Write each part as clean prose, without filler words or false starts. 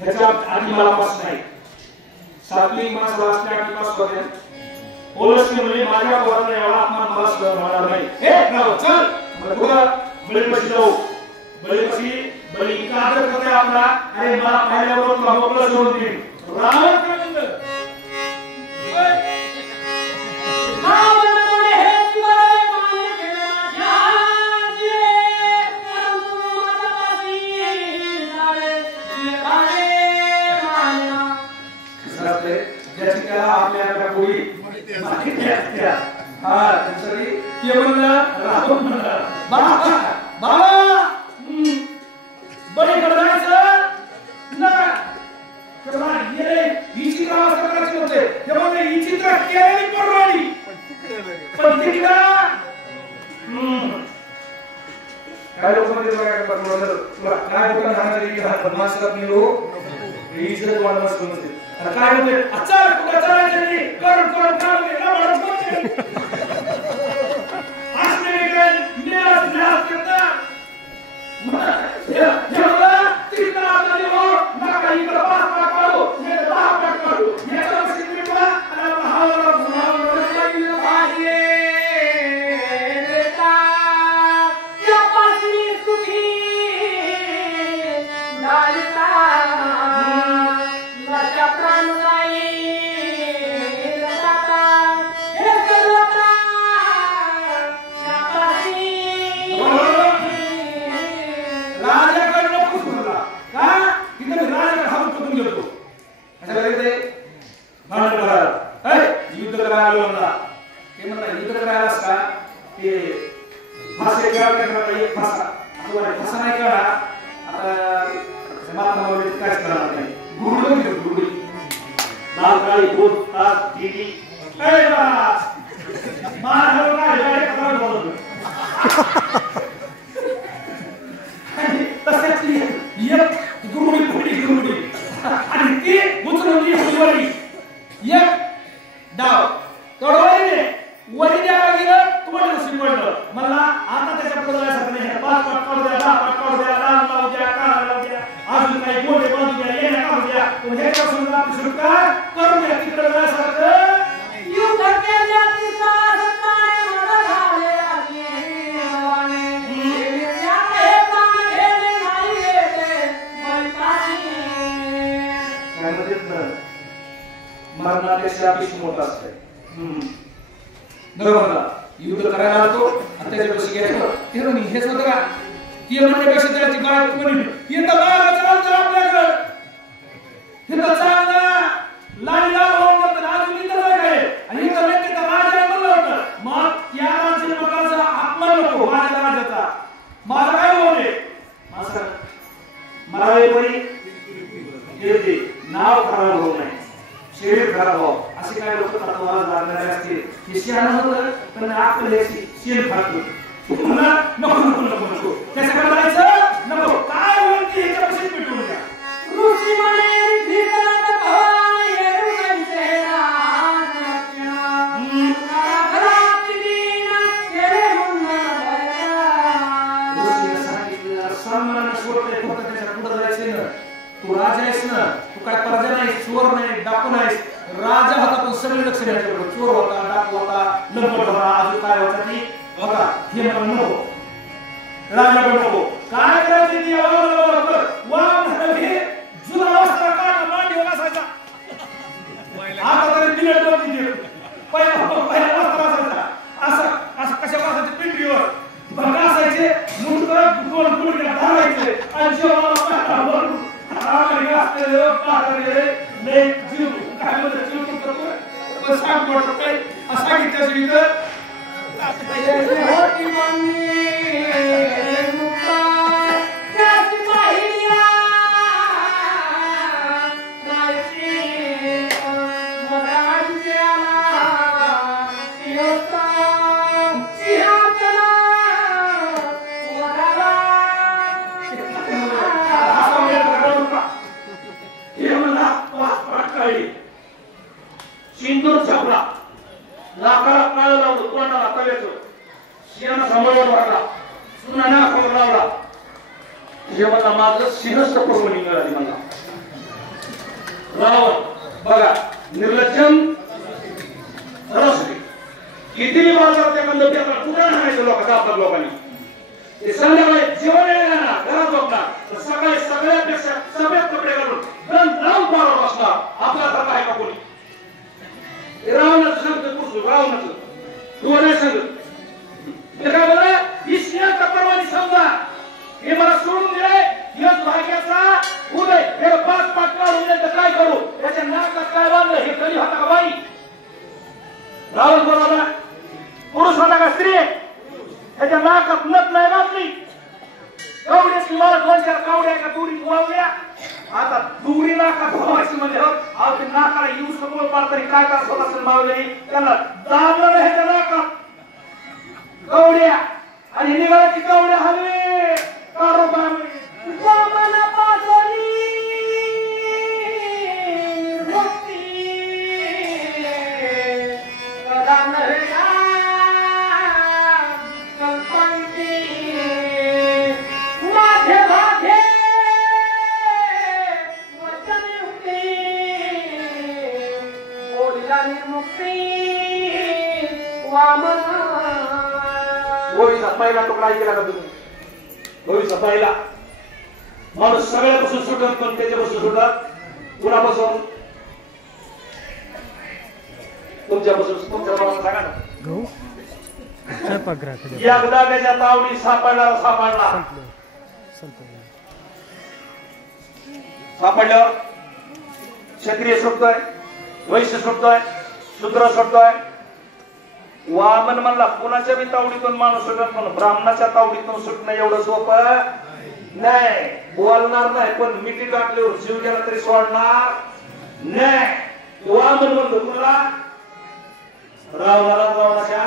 ह्याच्या आधी मला पास नाही सात्विक माणसाला असल्या आधी पास होते ओळखी म्हणजे माझ्या पोराला एवढा अपमान मला सुद्धा होणार नाही हे नाव चल बघा बळीपाशी जाऊ बळीपाशी बळी का आदर करते आपला अरे मला पाहिल्यावर तुला मोकळं सोडून देईन रावण काय म्हणलं आपल्या कोळी हा तरी ते म्हणलं रावण म्हणलं बाबा बाबा बळी करायचं ना तेव्हा ये ही चित्र अवस्था करायची होते तेव्हा ही चित्र केलेली परवाडी पण तिकडे काय लोक म्हणजे बघा तुला काय बोलता जाणार की हा बदमाश का मी लोक ही इज्जत वाढवण्यास बनते काय म्हणते अचार कुठे चालायचं नाही करून करून काम केला म्हणत होते असले वेगळे निराश निराश करता जेव्हा तिकडे आपल्याला हो नका इकडे पाच पाच काढू हे 10 पाच काढू याचा मशीन मिळवा आणि हावला हावला लागले पाहिजे देता या पासनी सुखी नालता माझ्या प्राण युद्ध करायला ते म्हणतात युद्ध करायला का ते भाषे करायला एक भाषा आता भाषा नाही कळा आता महात्मा काय करणार नाही गुरुडी गुरुडी लाल काळी दूध तास दिली ए बस मार काय काय करायला बोलतो तसेच एक गुरुडी गुरुडी गुरुडी आणि ती उचलून गुरुडी एक डाव तोडवायने वरी द्यायला गेलं तुम्हाला नशीब पडलं मला आता त्याच्या पुढे जायचं नाही 5 पाट काढू द्या 10 पाट काढू द्या लाल लावू द्या काळा लावू द्या अजून काही गोटे बांधू द्या येण्या काढू द्या पण हे कसं समजा आपली सुटका करून द्या तिकडे जायसारखं युद्ध केल्या तिचा सत्ताने मला झाले आले हे प्राण घेणे नाही येते मैतानी काय म्हणतात ना मरणापेक्षा अपेक्षा मोठा असते बरोबर युद्ध करायला आलो आणि त्याच्यापेक्षा गेलो ते म्हणे हेच होतं का ती म्हणण्यापेक्षा त्याची बाळ म्हणे हे तर बाळा चालतं आपल्याकडं हे तर चालतं लाईला होऊन जातं अजून इथं जागा आहे आणि इथं नाही तर राजा म्हणलं होतं मग त्या राजाच्या मताचा अपमान नको माझ्या राजाचा माझा काय होऊ नये माझं मला येते नाव खराब होऊ नये शरीर खराब हो असे काय लोक तत्वाला जाणारे असतील हे शहाणा होतं पण आपले शेण खातो पुन्हा नको नको नको नको त्याच्याकडे जायचं नको काय होईल की ह्याच्यापासून पेटवून द्या ऋषी म्हणे भीतरात भय रुगांचे घरात दिन केले मुन्ना ऋषीने सांगितलं सन्मान सोडले फक्त त्याच्या पुढे जायचे ना तू राजा आहेस ना तू काय प्रजा नाही चोर नाही डाकू नाही राजा होता पण सगळे लक्ष द्यायचं चोर होता डाकू होता लंपट होता अजून काय होता ती होता हे मला नको राजा पण नको काय करायचे ती वाम हे जुना वस्त्र काढ मांडीवर असायचा आता तरी बिलट बघितली पहिला वस्त्र असायचा असं कशा असायचे पिंडीवर बघा असायचे मुंडकर दोन गुडघ्या धरायचे आणि जेव्हा आम्ही असते पाहरे ले जीव काय म्हणते जीव करतो पण सांग मोठं काय असा गीताची इथं होती मम्मी मुक्ता त्याची पाहिल्या रायची मगांच्या योता सिंहाचला वराला सिंदूर छापला लाकडा काळ लावतो कोणाला तव्याचं शियाना सांभाळून वाटला सुना हे मला माझं सिंहस्थ पर्वणी मिळाली मला. रावण बघा निर्लज्जम रसली किती बाजार त्या कंद पेपर कुठे राहायचं लोकांनी ते संध्याकाळी जेवण येणार ना घरात झोपणार तर सकाळी सगळ्यापेक्षा सगळ्यात कपडे घालून गंध लावून पावर बसणार आपला तर काय का कोणी रावणाचं सांगतो पुरुष रावणाचं तू नाही सांगत ते काय बोला ही सिंहस्थ पर्वणी समजा हे मला सोडून दिले यश भाग्याचा उदय हे 5 पाटला उदय तर काय करू त्याच्या नाकात काय बांधलं हे कधी होता का बाई रावण बरोबर पुरुष होता का स्त्री त्याच्या नाकात नथ नाही घातली कवड्याची मला 2-4 कावड्या एका दुरी वावल्या आता दुरी नाकात व्हायची म्हणजे अहो ते नाकाला येऊ समोर पार तरी काय करत होत असेल मावली त्याला दाबलं नाही त्या नाकात कवड्या आणि निघाल्याची कवड्या हलवे कारोबार वामना पाजोली भक्ती कदान रे कल्पंती माझे भागे वचन युक्ती बोलला निर्मुक्ती वामना होईचा पहिला तुकडा ऐकला का तुम्ही होईचा पहिला माणूस सगळ्यापासून सुटत पण त्याच्यापासून सुटत कुणापासून तुमच्यापासून तुमच्या बाबा सांगा ना एकदा त्याच्या तावडी सापडला सापडल्यावर क्षत्रिय सुटतोय वैश्य सुटतोय शूद्र सुटतोय वामन म्हणला कुणाच्या बी तावडीतून माणूस सुटत पण ब्राह्मणाच्या तावडीतून सुटणं एवढं सोपं नाही बोलणार नाही पण मिठी टाकल्यावर जीव गेला तरी सोडणार नाही वामन म्हणतो तुम्हाला रावणाच्या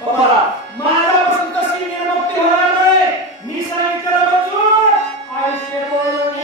पप्पाला माझ्यापासून कशी निर्मुक्ती होणार नाही मी सांगितलं बघून आयुष्य बोलून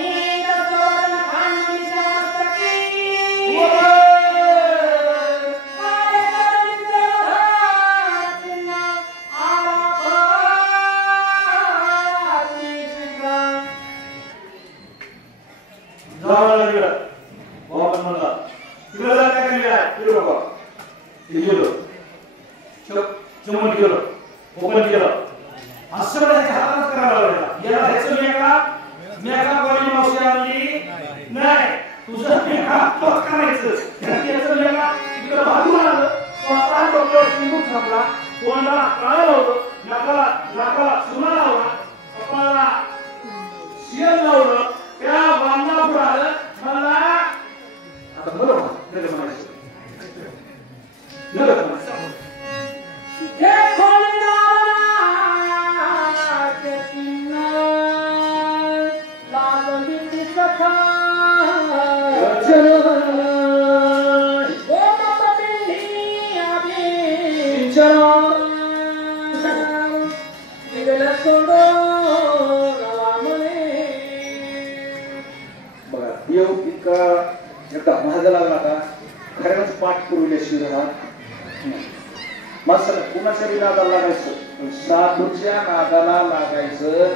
साधूच्या नादाला लागायचं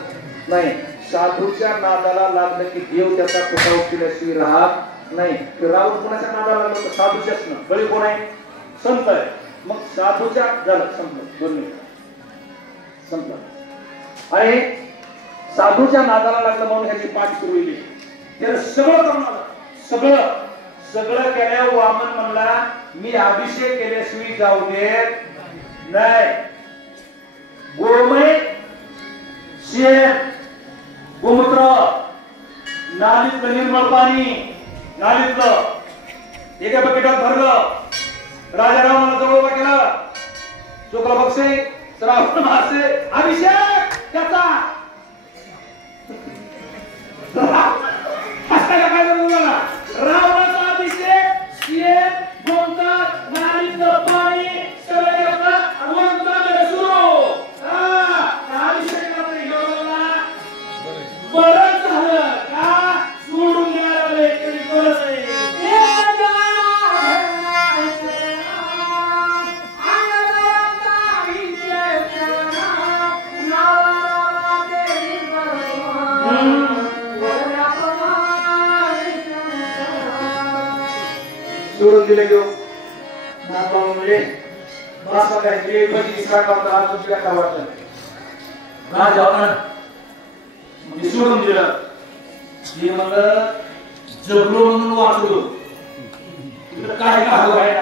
नाही साधूच्या नादाला लागलं की देव त्याचा कुटाव केल्याशिवाय राहत नाही रावण कुणाच्या नादाला लागलं तर साधूच्याच ना बळी कोण आहे संत आहे मग साधूच्या झालं संपलं 2 मिनिट संपलं आणि साधूच्या नादाला लागलं म्हणून ह्याची पाठ पुरवली त्याला सगळं करणार सगळं केल्यावर वामन म्हणला मी अभिषेक केल्याशिवाय जाऊ देत नाही गोमय शेण गोमूत्र नालीतलं निर्मळ पाणी नालीतलं एका बकेटात भरलं राजा रावणाला जवळ उभा केला शुक्ल पक्षी श्रावण मासे अभिषेक त्याचा काय झालं रावणाचा अभिषेक शेण गोमूत्र नालीतलं पाणी सोडून दिले घेऊ नातवा म्हणले बस काय ते म्हणजे साकारता तुझ्या काय वाटतं राजा होता म्हणजे सोडून दिलं ते म्हणलं जगलो म्हणून वाचलो इकडे काय का हवं आहे